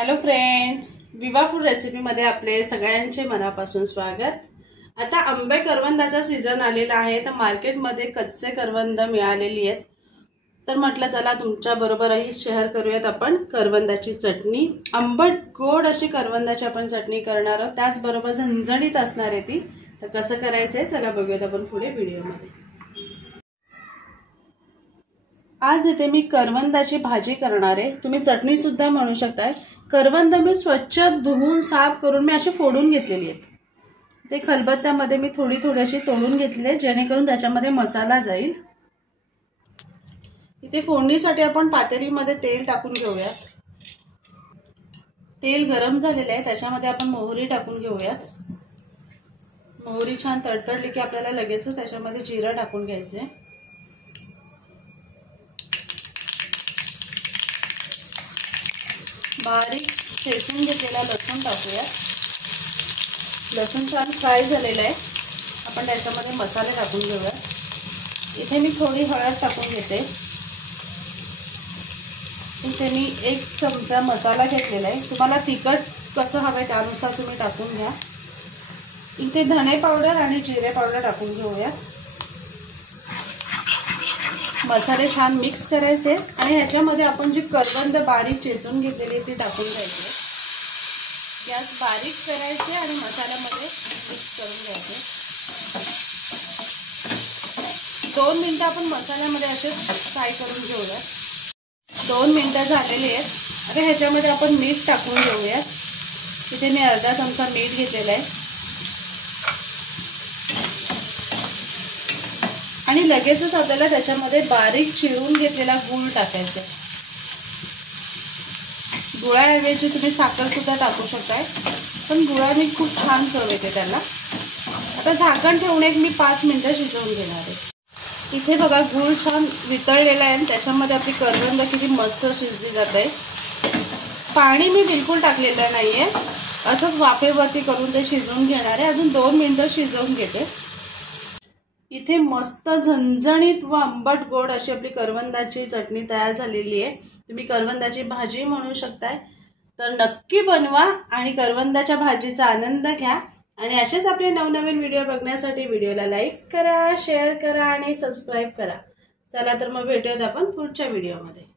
Hello friends, विवा food रेसिपीमध्ये आपले सगळ्यांचे मनापासून स्वागत। आता आंबे करवंदाचा सीजन आलेला आहे, तर मार्केटमध्ये कच्चे करवंद मिळालेली आहेत। तर म्हटलं चला तुमच्या बरोबरही शेअर करूयात आपण करवंदाची चटणी। आंबट गोड अशी करवंदाची आपण चटणी करणार आहोत, त्याचबरोबर झणझणीत असणार आहे ती। तर कसं करायचंय चला बघूयात आपण पुढे व्हिडिओमध्ये। आज इथे मी करवंदाची भाजी करणार आहे, तुम्ही चटणी सुद्धा म्हणू शकताय। करवंद मी स्वच्छ धुवून साफ करून मी अशी फोडून घेतलेली आहेत। ते खलबत्त्यामध्ये मी थोडी अशी तोडून घेतले, जेणेकरून त्याच्यामध्ये मसाला जाईल। इथे फोडणीसाठी आपण पातेलीमध्ये तेल टाकून घेऊयात। तेल गरम झालेले आहे, त्याच्यामध्ये आपण मोहरी टाकून घेऊयात। मोहरी छान तडतडली की आपल्याला लगेच त्याच्यामध्ये जिरं टाकून घ्यायचे। बारीक ठेचून घेतलेला लसूण टाकूया। लसूण छान फ्राय झालेला आहे, आपण त्याच्यामध्ये मसाले टाकून घेऊया। इथे मी थोडी हळद टाकून घेते। इथे मी 1 चमचा मसाला घेतलेला आहे, तुम्हाला तिखट कसं हवंय त्यानुसार तुम्ही टाकून घ्या। इथे धणे पावडर आणि जिरे पावडर टाकून घेऊया। मसाले छान मिक्स करायचे आणि ह्याच्यामध्ये आपण जी करवंद बारीक चेचून घेतलेली ती टाकून घ्यायची। गॅस बारीक करायचे आणि मसाल्यामध्ये मिक्स करून घ्यायचे। 2 मिनिटं आपण मसाल्यामध्ये असे फ्राय करून घेऊया। 2 मिनिटं झालेली आहेत। आता ह्याच्यामध्ये आपण मीठ टाकून घेऊया। इथे मी अर्धा चमचा मीठ घेतलेला आहे आणि लगेचच आपल्याला त्याच्यामध्ये बारीक चिरून घेतलेला गूळ टाकायचा। गुळाऐवजी तुम्ही साखर सुद्धा टाकू शकताय, पण गुळाने खूप छान चव येते त्याला। आता झाकण ठेवून मी 5 मिनिटं शिजवून घेणार आहे। इथे बघा गूळ छान वितळलेला आहे आणि त्याच्यामध्ये आपली करवंद किती मस्त शिजली जात आहे। पाणी मी बिलकुल टाकलेलं नाहीये, असंच वाफेवरती करून ते शिजवून घेणार आहे। अजून 2 मिनिटं शिजवून घेते। इथे मस्त झणझणीत व आंबट गोड अशी आपली करवंदाची चटणी तयार झालेली आहे। तुम्ही करवंदाची भाजी म्हणू शकताय, तर नक्की बनवा आणि करवंदाच्या भाजीचा आनंद घ्या। आणि असेच आपले नवनवीन व्हिडिओ बघण्यासाठी व्हिडिओला लाईक करा, शेअर करा आणि सबस्क्राइब करा। चला तर मग भेटूयात आपण पुढच्या व्हिडिओमध्ये।